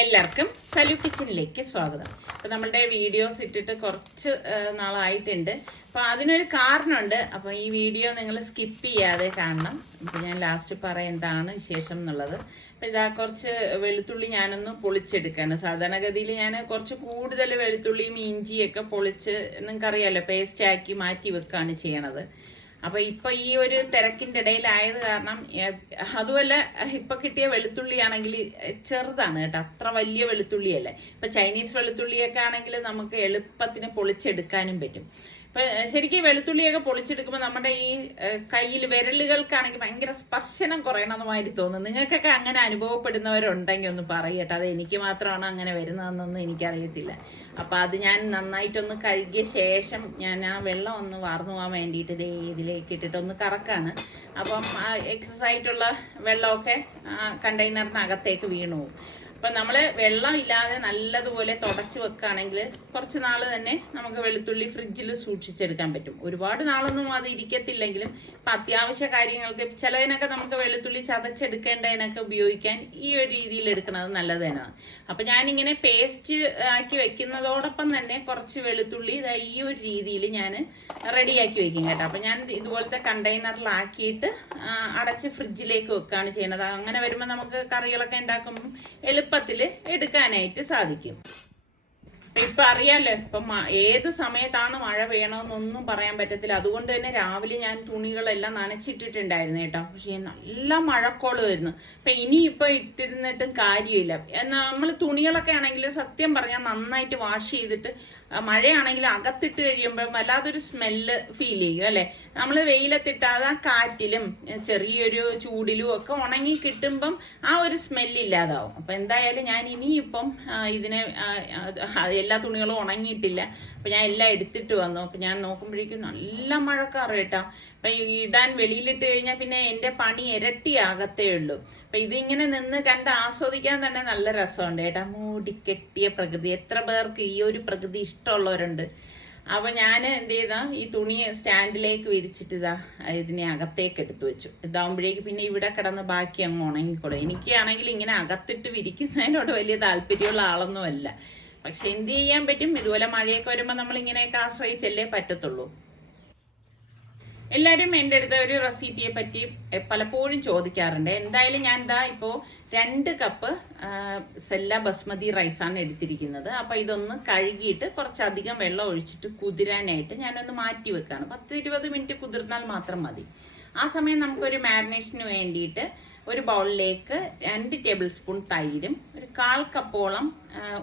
എല്ലാവർക്കും സലു കിച്ചണിലേക്ക് സ്വാഗതം. അപ്പം നമ്മളുടെ വീഡിയോസ് ഇട്ടിട്ട് കുറച്ച് നാളായിട്ടുണ്ട്. അപ്പം അതിനൊരു കാരണമുണ്ട്. അപ്പം ഈ വീഡിയോ നിങ്ങൾ സ്കിപ്പ് ചെയ്യാതെ കാണണം. അപ്പം ഞാൻ ലാസ്റ്റ് പറയാം എന്താണ് വിശേഷം എന്നുള്ളത്. അപ്പം ഇതാ കുറച്ച് വെളുത്തുള്ളി ഞാനൊന്ന് പൊളിച്ചെടുക്കുകയാണ്. സാധാരണഗതിയിൽ ഞാൻ കുറച്ച് കൂടുതൽ വെളുത്തുള്ളിയും ഇഞ്ചിയൊക്കെ പൊളിച്ച് നിങ്ങൾക്കറിയാമല്ലോ പേസ്റ്റ് ആക്കി മാറ്റി വെക്കുകയാണ് ചെയ്യണത്. അപ്പൊ ഇപ്പൊ ഈ ഒരു തിരക്കിന്റെ ഇടയിലായത് കാരണം അതുമല്ല ഇപ്പൊ കിട്ടിയ വെളുത്തുള്ളിയാണെങ്കിൽ ചെറുതാണ് കേട്ടോ, അത്ര വലിയ വെളുത്തുള്ളിയല്ലേ. ഇപ്പൊ ചൈനീസ് വെളുത്തുള്ളിയൊക്കെ ആണെങ്കിൽ നമുക്ക് എളുപ്പത്തിന് പൊളിച്ചെടുക്കാനും പറ്റും. ഇപ്പൊ ശരിക്കും വെളുത്തുള്ളിയൊക്കെ പൊളിച്ചെടുക്കുമ്പോൾ നമ്മുടെ ഈ കയ്യിൽ വിരലുകൾക്കാണെങ്കിൽ ഭയങ്കര സ്പർശനം കുറയണമെന്നായിട്ട് തോന്നുന്നു. നിങ്ങൾക്കൊക്കെ അങ്ങനെ അനുഭവപ്പെടുന്നവരുണ്ടെങ്കിൽ ഒന്ന് പറയട്ടെ. അത് എനിക്ക് മാത്രമാണ് അങ്ങനെ വരുന്നതെന്നൊന്നും എനിക്കറിയത്തില്ല. അപ്പൊ അത് ഞാൻ നന്നായിട്ടൊന്ന് കഴുകിയ ശേഷം ഞാൻ ആ വെള്ളം ഒന്ന് വാർന്നു പോകാൻ വേണ്ടിയിട്ട് ഇതിലേക്ക് ഇട്ടിട്ടൊന്ന് കറക്കാണ്. അപ്പം എക്സസ് ആയിട്ടുള്ള വെള്ളമൊക്കെ കണ്ടെയ്നറിനകത്തേക്ക് വീണു പോകും. അപ്പം നമ്മൾ വെള്ളം ഇല്ലാതെ നല്ലതുപോലെ തുടച്ച് വെക്കുകയാണെങ്കിൽ കുറച്ച് നാൾ തന്നെ നമുക്ക് വെളുത്തുള്ളി ഫ്രിഡ്ജിൽ സൂക്ഷിച്ചെടുക്കാൻ പറ്റും. ഒരുപാട് നാളൊന്നും അത് ഇരിക്കത്തില്ലെങ്കിലും ഇപ്പം അത്യാവശ്യ കാര്യങ്ങൾക്ക് ചിലതിനൊക്കെ നമുക്ക് വെളുത്തുള്ളി ചതച്ചെടുക്കേണ്ടതിനൊക്കെ ഉപയോഗിക്കാൻ ഈ ഒരു രീതിയിൽ എടുക്കുന്നത് നല്ലത് തന്നെയാണ്. അപ്പം ഞാനിങ്ങനെ പേസ്റ്റ് ആക്കി വെക്കുന്നതോടൊപ്പം തന്നെ കുറച്ച് വെളുത്തുള്ളി ഈ ഒരു രീതിയിൽ ഞാൻ റെഡിയാക്കി വെക്കും കേട്ടോ. അപ്പം ഞാൻ ഇതുപോലത്തെ കണ്ടെയ്നറിലാക്കിയിട്ട് അടച്ച് ഫ്രിഡ്ജിലേക്ക് വെക്കുകയാണ് ചെയ്യുന്നത്. അങ്ങനെ വരുമ്പോൾ നമുക്ക് കറികളൊക്കെ ഉണ്ടാക്കുമ്പോൾ എളുപ്പത്തിൽ എടുക്കാനായിട്ട് സാധിക്കും. ഇപ്പൊ അറിയാലോ, ഇപ്പൊ ഏത് സമയത്താണ് മഴ പെയ്യണമെന്നൊന്നും പറയാൻ പറ്റത്തില്ല. അതുകൊണ്ട് തന്നെ രാവിലെ ഞാൻ തുണികളെല്ലാം നനച്ചിട്ടിട്ടുണ്ടായിരുന്നു കേട്ടോ. പക്ഷെ നല്ല മഴക്കോള് വരുന്നു. അപ്പൊ ഇനിയിപ്പൊ ഇട്ടിരുന്നിട്ടും കാര്യമില്ല. നമ്മൾ തുണികളൊക്കെ ആണെങ്കിൽ സത്യം പറഞ്ഞാൽ നന്നായിട്ട് വാഷ് ചെയ്തിട്ട് മഴയാണെങ്കിൽ അകത്തിട്ട് കഴിയുമ്പോൾ വല്ലാതൊരു സ്മെല്ല് ഫീൽ ചെയ്യും അല്ലെ. നമ്മൾ വെയിലത്തിട്ടാതെ ആ കാറ്റിലും ചെറിയൊരു ചൂടിലും ഒക്കെ ഉണങ്ങി കിട്ടുമ്പം ആ ഒരു സ്മെല്ല് ഇല്ലാതാവും. അപ്പൊ എന്തായാലും ഞാൻ ഇനിയിപ്പം ഇതിനെ എല്ലാ തുണികളും ഉണങ്ങിയിട്ടില്ല. അപ്പൊ ഞാൻ എല്ലാം എടുത്തിട്ട് വന്നു. അപ്പൊ ഞാൻ നോക്കുമ്പോഴേക്കും നല്ല മഴക്കാറ് കേട്ടോ. അപ്പൊ ഇടാൻ വെളിയിലിട്ട് കഴിഞ്ഞാൽ പിന്നെ എന്റെ പണി ഇരട്ടിയാകത്തേ ഉള്ളൂ. അപ്പൊ ഇതിങ്ങനെ നിന്ന് കണ്ട് ആസ്വദിക്കാൻ തന്നെ നല്ല രസമുണ്ട് കേട്ടാ. മൂടിക്കെട്ടിയ പ്രകൃതി. എത്ര പേർക്ക് ഈ ഒരു പ്രകൃതി ഇഷ്ടമുള്ളവരുണ്ട്. അപ്പൊ ഞാൻ എന്ത് ചെയ്താ ഈ തുണി സ്റ്റാൻഡിലേക്ക് വിരിച്ചിട്ട് ഇതിനെ അകത്തേക്ക് എടുത്തു വെച്ചു. ഇതാവുമ്പോഴേക്ക് പിന്നെ ഇവിടെ കിടന്ന് ബാക്കി അങ്ങ് ഉണങ്ങിക്കോളും. എനിക്കാണെങ്കിൽ ഇങ്ങനെ അകത്തിട്ട് വിരിക്കുന്നതിനോട് വലിയ താല്പര്യമുള്ള ആളൊന്നുമല്ല. പക്ഷെ എന്ത് ചെയ്യാൻ പറ്റും, ഇതുപോലെ മഴയൊക്കെ വരുമ്പോൾ നമ്മൾ ഇങ്ങനെയൊക്കെ ആശ്രയിച്ചല്ലേ പറ്റത്തുള്ളൂ. എല്ലാവരും എൻ്റെ അടുത്ത് ഒരു റെസിപ്പിയെ പറ്റി പലപ്പോഴും ചോദിക്കാറുണ്ട്. എന്തായാലും ഞാൻ ഇപ്പോൾ 2 കപ്പ് സെല്ല ബസ്മതി റൈസാണ് എടുത്തിരിക്കുന്നത്. അപ്പൊ ഇതൊന്ന് കഴുകിയിട്ട് കുറച്ചധികം വെള്ളം ഒഴിച്ചിട്ട് കുതിരാനായിട്ട് ഞാനൊന്ന് മാറ്റി വെക്കാണ്. 10-20 മിനിറ്റ് കുതിർന്നാൽ മാത്രം മതി. ആ സമയം നമുക്കൊരു മാരിനേഷന് വേണ്ടിയിട്ട് ഒരു ബൗളിലേക്ക് 2 ടേബിൾ സ്പൂൺ തൈരും 1/4 കപ്പോളം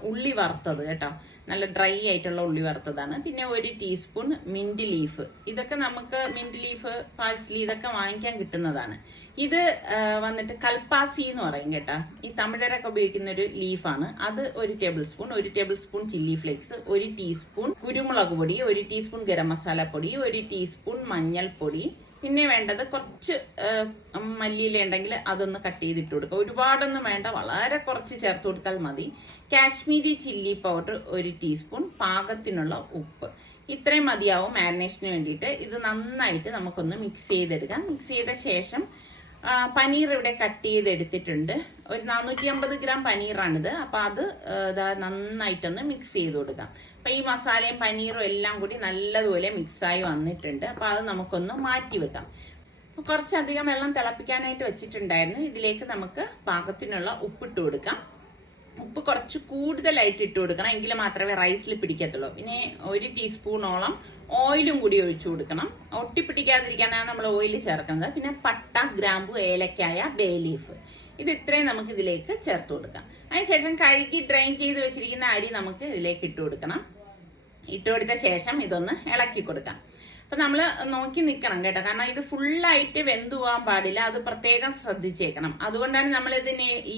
ഉള്ളി വറുത്തത് കേട്ടോ, നല്ല ഡ്രൈ ആയിട്ടുള്ള ഉള്ളി വറുത്തതാണ്. പിന്നെ 1 ടീസ്പൂൺ മിന്റ് ലീഫ്. ഇതൊക്കെ നമുക്ക് മിന്റ് ലീഫ്, പാഴ്സ്ലി ഇതൊക്കെ വാങ്ങിക്കാൻ കിട്ടുന്നതാണ്. ഇത് വന്നിട്ട് കൽപ്പാസി എന്ന് പറയും കേട്ടോ. ഈ തമിഴരൊക്കെ ഉപയോഗിക്കുന്ന ഒരു ലീഫാണ്. അത് 1 table spoon, 1 table spoon chilli flakes, 1 teaspoon കുരുമുളക് പൊടി, 1 ടീസ്പൂൺ ഗരം മസാല പൊടി, 1 ടീസ്പൂൺ മഞ്ഞൾപ്പൊടി. പിന്നെ വേണ്ടത് കുറച്ച് മല്ലിയില ഉണ്ടെങ്കിൽ അതൊന്ന് കട്ട് ചെയ്തിട്ട് കൊടുക്കുക. ഒരുപാടൊന്നും വേണ്ട, വളരെ കുറച്ച് ചേർത്ത് കൊടുത്താൽ മതി. കാശ്മീരി ചില്ലി പൗഡർ 1 ടീസ്പൂൺ, പാകത്തിനുള്ള ഉപ്പ്. ഇത്രയും മതിയാവും മാരിനേഷന് വേണ്ടിയിട്ട്. ഇത് നന്നായിട്ട് നമുക്കൊന്ന് മിക്സ് ചെയ്തെടുക്കാം. മിക്സ് ചെയ്ത ശേഷം പനീർ ഇവിടെ കട്ട് ചെയ്തെടുത്തിട്ടുണ്ട്. ഒരു 450 ഗ്രാം പനീറാണിത്. അപ്പൊ അത് നന്നായിട്ടൊന്ന് മിക്സ് ചെയ്ത് കൊടുക്കാം. അപ്പൊ ഈ മസാലയും പനീറും എല്ലാം കൂടി നല്ലതുപോലെ മിക്സായി വന്നിട്ടുണ്ട്. അപ്പൊ അത് നമുക്കൊന്ന് മാറ്റി വെക്കാം. കുറച്ചധികം വെള്ളം തിളപ്പിക്കാനായിട്ട് വെച്ചിട്ടുണ്ടായിരുന്നു. ഇതിലേക്ക് നമുക്ക് പാകത്തിനുള്ള ഉപ്പിട്ട് കൊടുക്കാം. ഉപ്പ് കുറച്ച് കൂടുതലായിട്ട് ഇട്ട് കൊടുക്കണം, എങ്കിൽ മാത്രമേ റൈസിൽ പിടിക്കത്തുള്ളൂ. പിന്നെ 1 ടീസ്പൂണോളം ഓയിലും കൂടി ഒഴിച്ചു കൊടുക്കണം. ഒട്ടിപ്പിടിക്കാതിരിക്കാനാണ് നമ്മൾ ഓയിൽ ചേർക്കുന്നത്. പിന്നെ പട്ട, ഗ്രാമ്പു, ഏലക്കായ, ബേ ലീഫ്, ഇത് ഇത്രയും നമുക്ക് ഇതിലേക്ക് ചേർത്ത് കൊടുക്കാം. അതിനുശേഷം കഴുകി ഡ്രെയിൻ ചെയ്ത് വെച്ചിരിക്കുന്ന അരി നമുക്ക് ഇതിലേക്ക് ഇട്ട് കൊടുക്കണം. ഇട്ട് കൊടുത്ത ശേഷം ഇതൊന്ന് ഇളക്കി കൊടുക്കാം. അപ്പൊ നമ്മൾ നോക്കി നിൽക്കണം കേട്ടോ, കാരണം ഇത് ഫുള്ളായിട്ട് വെന്തു പോകാൻ പാടില്ല. അത് പ്രത്യേകം ശ്രദ്ധിച്ചേക്കണം. അതുകൊണ്ടാണ് നമ്മൾ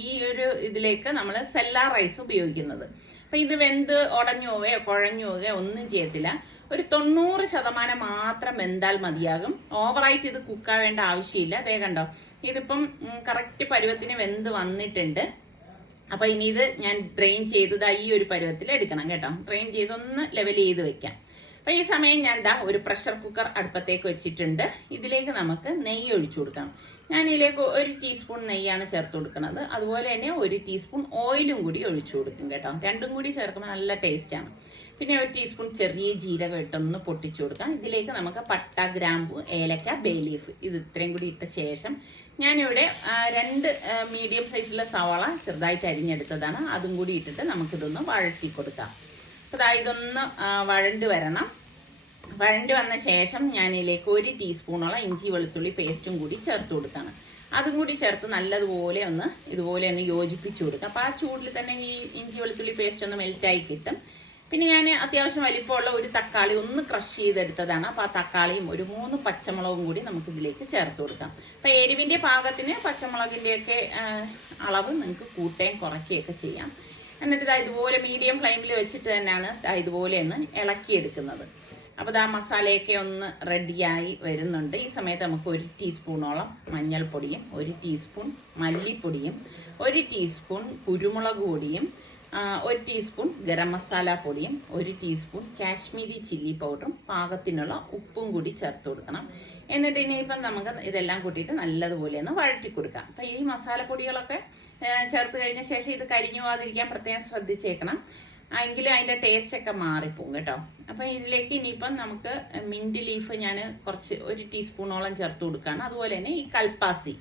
ഈ ഒരു ഇതിലേക്ക് നമ്മൾ സെല്ല റൈസ് ഉപയോഗിക്കുന്നത്. അപ്പൊ ഇത് വെന്ത് ഉടഞ്ഞു പോവുകയോ കുഴഞ്ഞു പോവുകയോ ഒന്നും ചെയ്യത്തില്ല. ഒരു 90% മാത്രം വെന്താൽ മതിയാകും. ഓവറായിട്ട് ഇത് കുക്കാവേണ്ട ആവശ്യമില്ല. അതേ കണ്ടോ, ഇതിപ്പം കറക്റ്റ് പരുവത്തിന് വെന്ത് വന്നിട്ടുണ്ട്. അപ്പൊ ഇനി ഇത് ഞാൻ ഡ്രെയിൻ ചെയ്തത് ഈ ഒരു പരുവത്തിൽ എടുക്കണം കേട്ടോ. ഡ്രെയിൻ ചെയ്തൊന്ന് ലെവൽ ചെയ്ത് വെക്കാം. അപ്പൊ ഈ സമയം ഞാൻ ഒരു പ്രഷർ കുക്കർ അടുപ്പത്തേക്ക് വെച്ചിട്ടുണ്ട്. ഇതിലേക്ക് നമുക്ക് നെയ്യ് ഒഴിച്ചു കൊടുക്കാം. ഞാൻ ഇതിലേക്ക് 1 ടീസ്പൂൺ നെയ്യാണ് ചേർത്ത് കൊടുക്കുന്നത്. അതുപോലെ തന്നെ 1 ടീസ്പൂൺ ഓയിലും കൂടി ഒഴിച്ചു കൊടുക്കും കേട്ടോ. രണ്ടും കൂടി ചേർക്കുമ്പോൾ നല്ല ടേസ്റ്റാണ്. പിന്നെ 1 ടീസ്പൂൺ ചെറിയ ജീരകം ഇട്ടൊന്ന് പൊട്ടിച്ചു കൊടുക്കാം. ഇതിലേക്ക് നമുക്ക് പട്ട, ഗ്രാമ്പു, ഏലക്ക, ബേ ലീഫ് ഇത് ഇത്രയും കൂടി ഇട്ട ശേഷം ഞാനിവിടെ 2 മീഡിയം സൈസിലുള്ള സവാള ചെറുതായിട്ട് അരിഞ്ഞെടുത്തതാണ്. അതും കൂടി ഇട്ടിട്ട് നമുക്കിതൊന്ന് വഴറ്റി കൊടുക്കാം. അപ്പോൾ ഇതൊന്ന് വഴണ്ട് വരണം. വഴണ്ട് വന്ന ശേഷം ഞാനിതിലേക്ക് 1 ടീസ്പൂണോളം ഇഞ്ചി വെളുത്തുള്ളി പേസ്റ്റും കൂടി ചേർത്ത് കൊടുക്കുകയാണ്. അതും കൂടി ചേർത്ത് നല്ലതുപോലെ ഇതുപോലെ ഒന്ന് യോജിപ്പിച്ചു കൊടുക്കാം. അപ്പോൾ ആ ചൂടിൽ തന്നെ ഈ ഇഞ്ചി വെളുത്തുള്ളി പേസ്റ്റ് ഒന്ന് മെൽറ്റായി കിട്ടും. പിന്നെ ഞാൻ അത്യാവശ്യം വലിപ്പമുള്ള 1 തക്കാളി ഒന്ന് ക്രഷ് ചെയ്തെടുത്തതാണ്. അപ്പോൾ ആ തക്കാളിയും 3 പച്ചമുളകും കൂടി നമുക്ക് ഇതിലേക്ക് ചേർത്ത് കൊടുക്കാം. അപ്പോൾ എരിവിൻ്റെ പാകത്തിന് പച്ചമുളകിൻ്റെയൊക്കെ അളവ് നിങ്ങൾക്ക് കൂട്ടുകയും കുറയ്ക്കുകയൊക്കെ ചെയ്യാം. എന്നിട്ട് ഇതുപോലെ മീഡിയം ഫ്ലെയിമിൽ വെച്ചിട്ട് തന്നെയാണ് ഇതുപോലെ ഒന്ന് ഇളക്കിയെടുക്കുന്നത്. അപ്പോൾ മസാലയൊക്കെ ഒന്ന് റെഡിയായി വരുന്നുണ്ട്. ഈ സമയത്ത് നമുക്ക് 1 ടീസ്പൂണോളം മഞ്ഞൾപ്പൊടിയും 1 ടീസ്പൂൺ മല്ലിപ്പൊടിയും 1 ടീസ്പൂൺ കുരുമുളക് പൊടിയും 1 ടീസ്പൂൺ ഗരം മസാല പൊടിയും 1 ടീസ്പൂൺ കാശ്മീരി ചില്ലി പൗഡറും പാകത്തിനുള്ള ഉപ്പും കൂടി ചേർത്ത് കൊടുക്കണം. എന്നിട്ട് ഇനിയിപ്പം നമുക്ക് ഇതെല്ലാം കൂട്ടിയിട്ട് നല്ലതുപോലെ ഒന്ന് വഴറ്റി കൊടുക്കാം. അപ്പം ഈ മസാലപ്പൊടികളൊക്കെ ചേർത്ത് കഴിഞ്ഞ ശേഷം ഇത് കരിഞ്ഞു പോകാതിരിക്കാൻ പ്രത്യേകം ശ്രദ്ധിച്ചേക്കണം. എങ്കിലും അതിൻ്റെ ടേസ്റ്റൊക്കെ മാറിപ്പോകും കേട്ടോ. അപ്പം ഇതിലേക്ക് ഇനിയിപ്പം നമുക്ക് മിൻറ്റ് ലീഫ് ഞാൻ കുറച്ച് 1 ടീസ്പൂണോളം ചേർത്ത് കൊടുക്കുകയാണ്. അതുപോലെ തന്നെ ഈ കൽപ്പാസി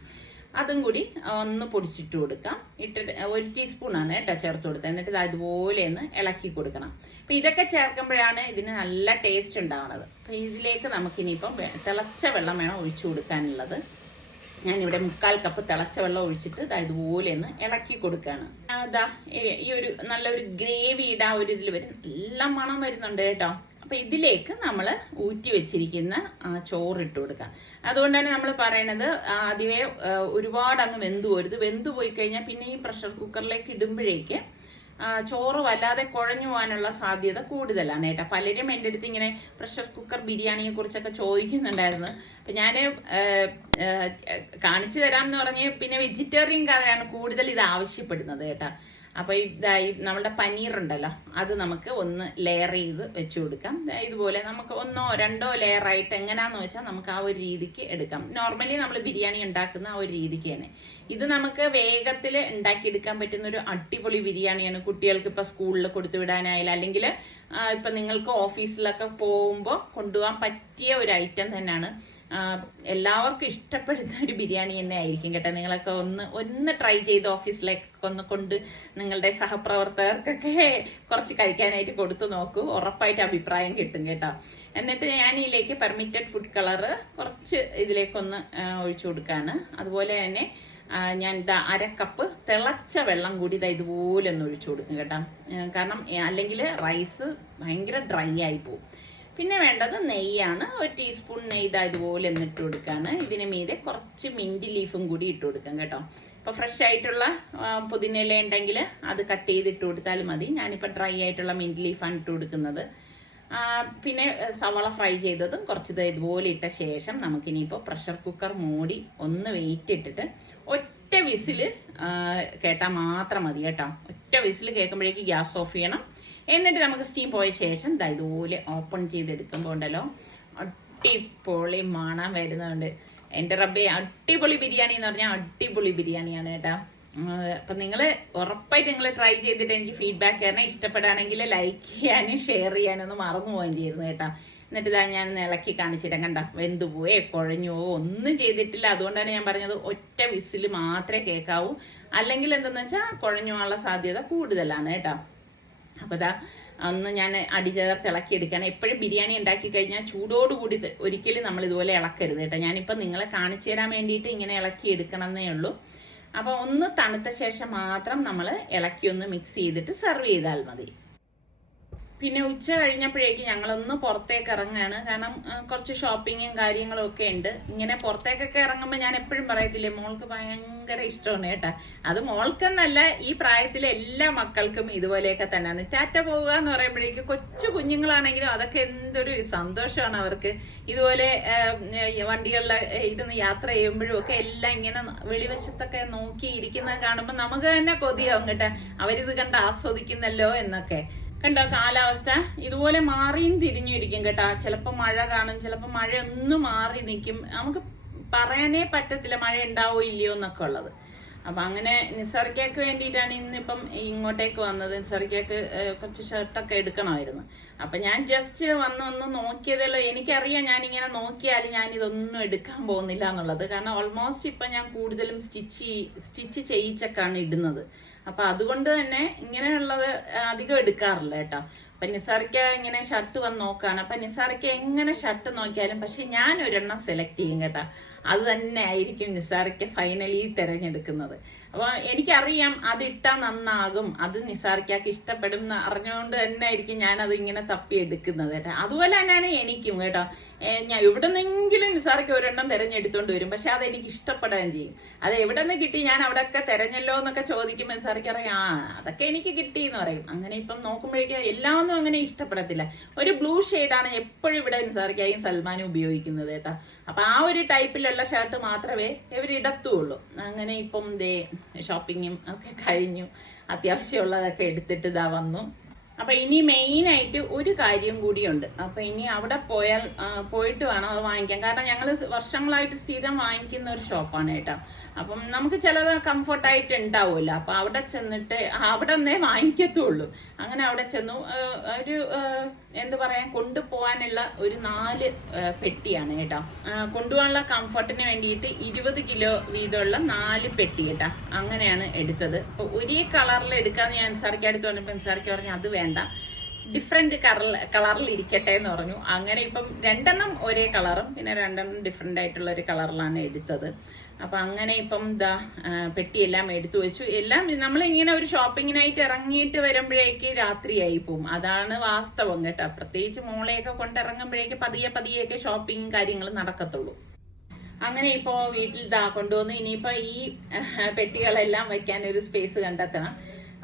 അതും കൂടി ഒന്ന് പൊടിച്ചിട്ട് കൊടുക്കാം. ഇട്ടിട്ട് 1 ടീസ്പൂണാണ് കേട്ടോ ചേർത്ത് കൊടുത്തത്. എന്നിട്ട് അതുപോലെ ഒന്ന് ഇളക്കി കൊടുക്കണം. അപ്പം ഇതൊക്കെ ചേർക്കുമ്പോഴാണ് ഇതിന് നല്ല ടേസ്റ്റ് ഉണ്ടാവുന്നത്. അപ്പം ഇതിലേക്ക് നമുക്കിനിയിപ്പം തിളച്ച വെള്ളം വേണം ഒഴിച്ചു കൊടുക്കാനുള്ളത്. ഞാനിവിടെ 1/4 കപ്പ് തിളച്ച വെള്ളം ഒഴിച്ചിട്ട് ഇതുപോലെ ഒന്ന് ഇളക്കി കൊടുക്കുകയാണ്. ഈ ഒരു നല്ലൊരു ഗ്രേവിയുടെ ഇതിൽ വരും നല്ല മണം വരുന്നുണ്ട് കേട്ടോ. അപ്പം ഇതിലേക്ക് നമ്മൾ ഊറ്റി വെച്ചിരിക്കുന്ന ചോറിട്ട് കൊടുക്കാം. അതുകൊണ്ടാണ് നമ്മൾ പറയണത് ആദ്യമേ ഒരുപാട് അങ്ങ് വെന്തു പോരുത്. വെന്തു പോയി കഴിഞ്ഞാൽ പിന്നെ ഈ പ്രഷർ കുക്കറിലേക്ക് ഇടുമ്പോഴേക്ക് ചോറ് വല്ലാതെ കുഴഞ്ഞു പോകാനുള്ള സാധ്യത കൂടുതലാണ് കേട്ടോ. പലരും എൻ്റെ അടുത്ത് ഇങ്ങനെ പ്രഷർ കുക്കർ ബിരിയാണിയെ കുറിച്ചൊക്കെ ചോദിക്കുന്നുണ്ടായിരുന്നു. അപ്പം ഞാൻ കാണിച്ചു തരാമെന്ന് പറഞ്ഞ് പിന്നെ വെജിറ്റേറിയൻകാരാണ് കൂടുതൽ ഇത് ആവശ്യപ്പെടുന്നത് കേട്ടോ. അപ്പോൾ നമ്മളുടെ പനീർ ഉണ്ടല്ലോ അത് നമുക്ക് ഒന്ന് ലെയർ ചെയ്ത് വെച്ച് കൊടുക്കാം. ഇതുപോലെ നമുക്ക് 1 or 2 ലെയറായിട്ട് എങ്ങനെയാണെന്ന് വെച്ചാൽ നമുക്ക് ആ ഒരു രീതിക്ക് എടുക്കാം. നോർമലി നമ്മൾ ബിരിയാണി ഉണ്ടാക്കുന്ന ആ ഒരു രീതിക്ക് തന്നെ ഇത് നമുക്ക് വേഗത്തിൽ ഉണ്ടാക്കിയെടുക്കാൻ പറ്റുന്ന ഒരു അടിപൊളി ബിരിയാണിയാണ്. കുട്ടികൾക്ക് ഇപ്പോൾ സ്കൂളിൽ കൊടുത്തു വിടാനായാലും അല്ലെങ്കിൽ ഇപ്പം നിങ്ങൾക്ക് ഓഫീസിലൊക്കെ പോകുമ്പോൾ കൊണ്ടുപോകാൻ പറ്റിയ ഒരു ഐറ്റം തന്നെയാണ്. എല്ലാവർക്കും ഇഷ്ടപ്പെടുന്ന ഒരു ബിരിയാണി തന്നെ ആയിരിക്കും കേട്ടോ. നിങ്ങളൊക്കെ ഒന്ന് ട്രൈ ചെയ്ത് ഓഫീസിലേക്കൊക്കെ ഒന്ന് കൊണ്ട് നിങ്ങളുടെ സഹപ്രവർത്തകർക്കൊക്കെ കുറച്ച് കഴിക്കാനായിട്ട് കൊടുത്തു നോക്കൂ. ഉറപ്പായിട്ട് അഭിപ്രായം കിട്ടും കേട്ടോ. എന്നിട്ട് ഞാൻ ഇതിലേക്ക് പെർമിറ്റഡ് ഫുഡ് കളറ് കുറച്ച് ഇതിലേക്കൊന്ന് ഒഴിച്ചു കൊടുക്കുകയാണ്. അതുപോലെ തന്നെ ഞാൻ 1/2 കപ്പ് തിളച്ച വെള്ളം കൂടി ഇതുപോലെ ഒന്ന് ഒഴിച്ചു കൊടുക്കും കേട്ടോ. കാരണം അല്ലെങ്കിൽ റൈസ് ഭയങ്കര ഡ്രൈ ആയി പോകും. പിന്നെ വേണ്ടത് നെയ്യാണ്. 1 ടീസ്പൂൺ നെയ്യ് ഇതുപോലെ എന്നിട്ട് കൊടുക്കുകയാണ്. ഇതിന് മീതെ കുറച്ച് മിൻറ്റ് ലീഫും കൂടി ഇട്ട് കൊടുക്കാം കേട്ടോ. അപ്പോൾ ഫ്രഷ് ആയിട്ടുള്ള പുതിനയില ഉണ്ടെങ്കിൽ അത് കട്ട് ചെയ്തിട്ട് കൊടുത്താലും മതി. ഞാനിപ്പോൾ ഡ്രൈ ആയിട്ടുള്ള മിൻറ്റ് ലീഫാണ് ഇട്ട് കൊടുക്കുന്നത്. പിന്നെ സവാള ഫ്രൈ ചെയ്തതും കുറച്ച് ഇതുപോലെ ഇട്ട ശേഷം നമുക്കിനിയിപ്പോൾ പ്രഷർ കുക്കർ മൂടി ഒന്ന് വെയിറ്റ് ഇട്ടിട്ട് ഒറ്റ വിസിൽ കേട്ടാൽ മാത്രം മതി കേട്ടോ. ഒറ്റ വിസിൽ കേൾക്കുമ്പോഴേക്ക് ഗ്യാസ് ഓഫ് ചെയ്യണം. എന്നിട്ട് നമുക്ക് സ്റ്റീം പോയ ശേഷം ഇതുപോലെ ഓപ്പൺ ചെയ്തെടുക്കുമ്പോൾ ഉണ്ടല്ലോ അടിപൊളി മണം വരുന്നുണ്ട്. എൻ്റെ റബ്ബേ, അടിപൊളി ബിരിയാണി എന്ന് പറഞ്ഞാൽ അടിപൊളി ബിരിയാണിയാണ് കേട്ടോ. അപ്പം നിങ്ങൾ ഉറപ്പായിട്ട് നിങ്ങൾ ട്രൈ ചെയ്തിട്ട് എനിക്ക് ഫീഡ്ബാക്ക് തരണം. ഇഷ്ടപ്പെടുകയാണെങ്കിൽ ലൈക്ക് ചെയ്യാനും ഷെയർ ചെയ്യാനൊന്നും മറന്നു പോവുകയും ചെയ്യുന്നു കേട്ടോ. എന്നിട്ട് ഞാൻ ഇളക്കി കാണിച്ചിട്ട് കണ്ട വെന്തു പോയേ കുഴഞ്ഞു പോവോ ഒന്നും ചെയ്തിട്ടില്ല. അതുകൊണ്ടാണ് ഞാൻ പറഞ്ഞത് ഒറ്റ വിസിൽ മാത്രമേ കേൾക്കാവൂ. അല്ലെങ്കിൽ എന്തെന്ന് വെച്ചാൽ കുഴഞ്ഞു പോകാനുള്ള സാധ്യത കൂടുതലാണ് കേട്ടോ. അപ്പോൾ ഒന്ന് ഞാൻ അടി ചേർത്ത് ഇളക്കിയെടുക്കുകയാണ്. എപ്പോഴും ബിരിയാണി ഉണ്ടാക്കി കഴിഞ്ഞാൽ ചൂടോടുകൂടി ഒരിക്കലും നമ്മൾ ഇതുപോലെ ഇളക്കരുത് കേട്ടോ. ഞാനിപ്പോൾ നിങ്ങളെ കാണിച്ചു തരാൻ വേണ്ടിയിട്ട് ഇങ്ങനെ ഇളക്കി എടുക്കണമെന്നേ ഉള്ളൂ. അപ്പോൾ ഒന്ന് തണുത്ത ശേഷം മാത്രം നമ്മൾ ഇളക്കി ഒന്ന് മിക്സ് ചെയ്തിട്ട് സെർവ് ചെയ്താൽ മതി. പിന്നെ ഉച്ച കഴിഞ്ഞപ്പോഴേക്ക് ഞങ്ങളൊന്ന് പുറത്തേക്ക് ഇറങ്ങുകയാണ്. കാരണം കുറച്ച് ഷോപ്പിങ്ങും കാര്യങ്ങളും ഒക്കെ ഉണ്ട്. ഇങ്ങനെ പുറത്തേക്കൊക്കെ ഇറങ്ങുമ്പോൾ ഞാൻ എപ്പോഴും പറയത്തില്ലേ, മോൾക്ക് ഭയങ്കര ഇഷ്ടമാണ് കേട്ടോ. അത് മോൾക്കെന്നല്ല, ഈ പ്രായത്തിലെ എല്ലാ മക്കൾക്കും ഇതുപോലെയൊക്കെ തന്നെയാണ്. ടാറ്റ പോവുക എന്ന് പറയുമ്പോഴേക്ക് കൊച്ചു കുഞ്ഞുങ്ങളാണെങ്കിലും അതൊക്കെ എന്തൊരു സന്തോഷമാണ് അവർക്ക്. ഇതുപോലെ വണ്ടികളിൽ ഇരുന്ന് യാത്ര ചെയ്യുമ്പോഴും ഒക്കെ എല്ലാം ഇങ്ങനെ വെളിവശത്തൊക്കെ നോക്കി ഇരിക്കുന്നത് കാണുമ്പോൾ നമുക്ക് തന്നെ കൊതിയാവും കേട്ടോ. അവരിത് കണ്ട് ആസ്വദിക്കുന്നല്ലോ എന്നൊക്കെ. കണ്ടോ കാലാവസ്ഥ ഇതുപോലെ മാറിയും തിരിഞ്ഞും ഇരിക്കും കേട്ടോ. ചിലപ്പോൾ മഴ കാണും, ചിലപ്പോൾ മഴ ഒന്ന് മാറി നിൽക്കും. നമുക്ക് പറയാനേ പറ്റത്തില്ല മഴ ഉണ്ടാവോ ഇല്ലയോ എന്നൊക്കെ ഉള്ളത്. അപ്പം അങ്ങനെ നിസർക്കയ്ക്ക് വേണ്ടിയിട്ടാണ് ഇന്നിപ്പം ഇങ്ങോട്ടേക്ക് വന്നത്. നിസർക്കയ്ക്ക് കുറച്ച് ഷർട്ടൊക്കെ എടുക്കണമായിരുന്നു. അപ്പം ഞാൻ ജസ്റ്റ് വന്ന് നോക്കിയതല്ലോ. എനിക്കറിയാം ഞാനിങ്ങനെ നോക്കിയാലും ഞാനിതൊന്നും എടുക്കാൻ പോകുന്നില്ല എന്നുള്ളത്. കാരണം ഓൾമോസ്റ്റ് ഇപ്പം ഞാൻ കൂടുതലും സ്റ്റിച്ച് ചെയ്യിച്ചൊക്കെയാണ് ഇടുന്നത്. അപ്പം അതുകൊണ്ട് തന്നെ ഇങ്ങനെയുള്ളത് അധികം എടുക്കാറില്ല കേട്ടോ. അപ്പം നിസാറിക്ക ഇങ്ങനെ ഷർട്ട് വന്ന് നോക്കുകയാണ്. അപ്പം നിസാറിക്ക എങ്ങനെ ഷർട്ട് നോക്കിയാലും പക്ഷെ ഞാൻ ഒരെണ്ണം സെലക്ട് ചെയ്യും കേട്ടോ. അത് തന്നെ ആയിരിക്കും നിസാറിക്ക ഫൈനലി തിരഞ്ഞെടുക്കുന്നത്. അപ്പോൾ എനിക്കറിയാം അതിട്ടാൽ നന്നാകും, അത് നിസാറിക്കക്ക് ഇഷ്ടപ്പെടും എന്ന് അറിഞ്ഞുകൊണ്ട് തന്നെ ആയിരിക്കും ഞാനത് ഇങ്ങനെ തപ്പി എടുക്കുന്നത് കേട്ടോ. അതുപോലെ തന്നെയാണ് എനിക്കും കേട്ടോ. ഞാൻ എവിടെ നിന്നെങ്കിലും നിസാറിക്ക ഒരെണ്ണം തിരഞ്ഞെടുത്തോണ്ട് വരും. പക്ഷെ അതെനിക്ക് ഇഷ്ടപ്പെടാൻ ചെയ്യും. അത് എവിടെ നിന്ന് കിട്ടി, ഞാൻ അവിടെയൊക്കെ തിരഞ്ഞല്ലോ എന്നൊക്കെ ചോദിക്കുമ്പോൾ നിസാറിക്ക അറിയാം അതൊക്കെ എനിക്ക് കിട്ടി എന്ന് പറയും. അങ്ങനെ ഇപ്പം നോക്കുമ്പോഴേക്കും എല്ലാം ഒന്നും അങ്ങനെ ഇഷ്ടപ്പെടത്തില്ല. ഒരു ബ്ലൂ ഷെയ്ഡാണ് എപ്പോഴും ഇവിടെ നിസാറിക്കയും സൽമാനും ഉപയോഗിക്കുന്നത് കേട്ടോ. അപ്പൊ ആ ഒരു ടൈപ്പിലുള്ള ഷർട്ട് മാത്രമേ ഇവരിടത്തുള്ളൂ. അങ്ങനെ ഇപ്പം ദേ ഷോപ്പിങ്ങും ഒക്കെ കഴിഞ്ഞു, അത്യാവശ്യമുള്ളതൊക്കെ എടുത്തിട്ട് ഇതാ വന്നു. അപ്പൊ ഇനി മെയിൻ ആയിട്ട് ഒരു കാര്യം കൂടിയുണ്ട്. അപ്പൊ ഇനി അവിടെ പോയിട്ട് വേണം അത് വാങ്ങിക്കാൻ. കാരണം ഞങ്ങൾ വർഷങ്ങളായിട്ട് സ്ഥിരം വാങ്ങിക്കുന്ന ഒരു ഷോപ്പാണ് കേട്ടോ. അപ്പം നമുക്ക് ചിലത് കംഫർട്ടായിട്ട് ഉണ്ടാവുമല്ലോ. അപ്പൊ അവിടെ ചെന്നിട്ട് അവിടെ ഒന്നേ വാങ്ങിക്കത്തുള്ളൂ. അങ്ങനെ അവിടെ ചെന്നു ഒരു എന്താ പറയാ കൊണ്ടുപോകാനുള്ള ഒരു 4 പെട്ടിയാണ് കേട്ടോ. കൊണ്ടുപോകാനുള്ള കംഫർട്ടിന് വേണ്ടിയിട്ട് 20 കിലോ വീതമുള്ള 4 പെട്ടി കേട്ടോ. അങ്ങനെയാണ് എടുത്തത്. അപ്പൊ ഒരേ കളറിൽ എടുക്കാന്ന് ഞാൻ നിസാറിക്ക് അടുത്ത് പറഞ്ഞപ്പോൾ നിസാറിക്ക് പറഞ്ഞു അത് വേണ്ട, ഡിഫറെന്റ് കളറിൽ ഇരിക്കട്ടെ എന്ന് പറഞ്ഞു. അങ്ങനെ ഇപ്പം 2 എണ്ണം ഒരേ കളറും പിന്നെ 2 എണ്ണം ഡിഫറെന്റ് ആയിട്ടുള്ള ഒരു കളറിലാണ് എടുത്തത്. അപ്പൊ അങ്ങനെ ഇപ്പം ഇതാ പെട്ടിയെല്ലാം എടുത്തു വെച്ചു. എല്ലാം നമ്മളിങ്ങനെ ഒരു ഷോപ്പിങ്ങിനായിട്ട് ഇറങ്ങിയിട്ട് വരുമ്പോഴേക്ക് രാത്രിയായി പോവും. അതാണ് വാസ്തവം കേട്ടോ. പ്രത്യേകിച്ച് മോളെയൊക്കെ കൊണ്ടിറങ്ങുമ്പോഴേക്ക് പതിയെയൊക്കെ ഷോപ്പിംഗ് കാര്യങ്ങൾ നടക്കത്തുള്ളൂ. അങ്ങനെ ഇപ്പോ വീട്ടിൽ കൊണ്ടുവന്ന് ഇനിയിപ്പോ ഈ പെട്ടികളെല്ലാം വെക്കാൻ ഒരു സ്പേസ് കണ്ടെത്തണം.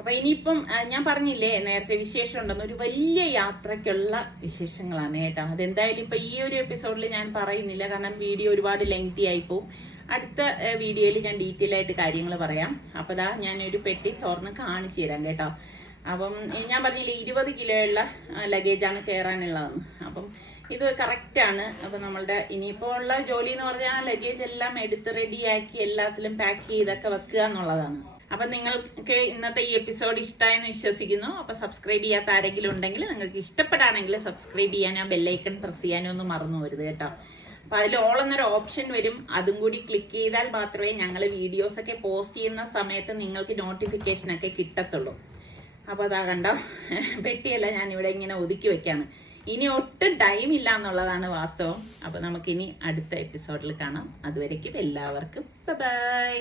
അപ്പൊ ഇനിയിപ്പം ഞാൻ പറഞ്ഞില്ലേ നേരത്തെ വിശേഷം ഉണ്ടെന്ന്, ഒരു വലിയ യാത്രയ്ക്കുള്ള വിശേഷങ്ങളാണ് കേട്ടോ. അതെന്തായാലും ഇപ്പൊ ഈ ഒരു എപ്പിസോഡിൽ ഞാൻ പറയുന്നില്ല, കാരണം വീഡിയോ ഒരുപാട് ലെങ്തി ആയി പോവും. അടുത്ത വീഡിയോയിൽ ഞാൻ ഡീറ്റെയിൽ ആയിട്ട് കാര്യങ്ങൾ പറയാം. അപ്പൊ ഞാനൊരു പെട്ടി തുറന്ന് കാണിച്ചു തരാം കേട്ടോ. അപ്പം ഞാൻ പറഞ്ഞില്ലേ 20 കിലോയുള്ള ലഗേജാണ് കയറാനുള്ളതെന്ന്. അപ്പം ഇത് കറക്റ്റാണ്. അപ്പം നമ്മളുടെ ഇനിയിപ്പോൾ ഉള്ള ജോലി എന്ന് പറഞ്ഞാൽ ലഗേജ് എല്ലാം എടുത്ത് റെഡിയാക്കി എല്ലാത്തിലും പാക്ക് ചെയ്തൊക്കെ വെക്കുക എന്നുള്ളതാണ്. അപ്പൊ നിങ്ങൾക്ക് ഇന്നത്തെ ഈ എപ്പിസോഡ് ഇഷ്ടമായെന്ന് വിശ്വസിക്കുന്നു. അപ്പൊ സബ്സ്ക്രൈബ് ചെയ്യാത്ത ആരെങ്കിലും ഉണ്ടെങ്കിൽ നിങ്ങൾക്ക് ഇഷ്ടപ്പെടാണെങ്കിൽ സബ്സ്ക്രൈബ് ചെയ്യാനോ ബെല്ലൈക്കൺ പ്രസ് ചെയ്യാനോ ഒന്നും മറന്നു പോരുത് കേട്ടോ. അപ്പൊ അതിൽ ഓൾ എന്നൊരു ഓപ്ഷൻ വരും, അതും കൂടി ക്ലിക്ക് ചെയ്താൽ മാത്രമേ ഞങ്ങൾ വീഡിയോസ് ഒക്കെ പോസ്റ്റ് ചെയ്യുന്ന സമയത്ത് നിങ്ങൾക്ക് നോട്ടിഫിക്കേഷൻ ഒക്കെ കിട്ടത്തുള്ളൂ. അപ്പൊ അതാ കണ്ടോ പെട്ടിയല്ല ഞാൻ ഇവിടെ ഇങ്ങനെ ഒതുക്കി വെക്കാണ്. ഇനി ഒട്ടും ടൈം ഇല്ല എന്നുള്ളതാണ് വാസ്തവം. അപ്പൊ നമുക്കിനി അടുത്ത എപ്പിസോഡിൽ കാണാം. അതുവരേക്കും എല്ലാവർക്കും ബൈ.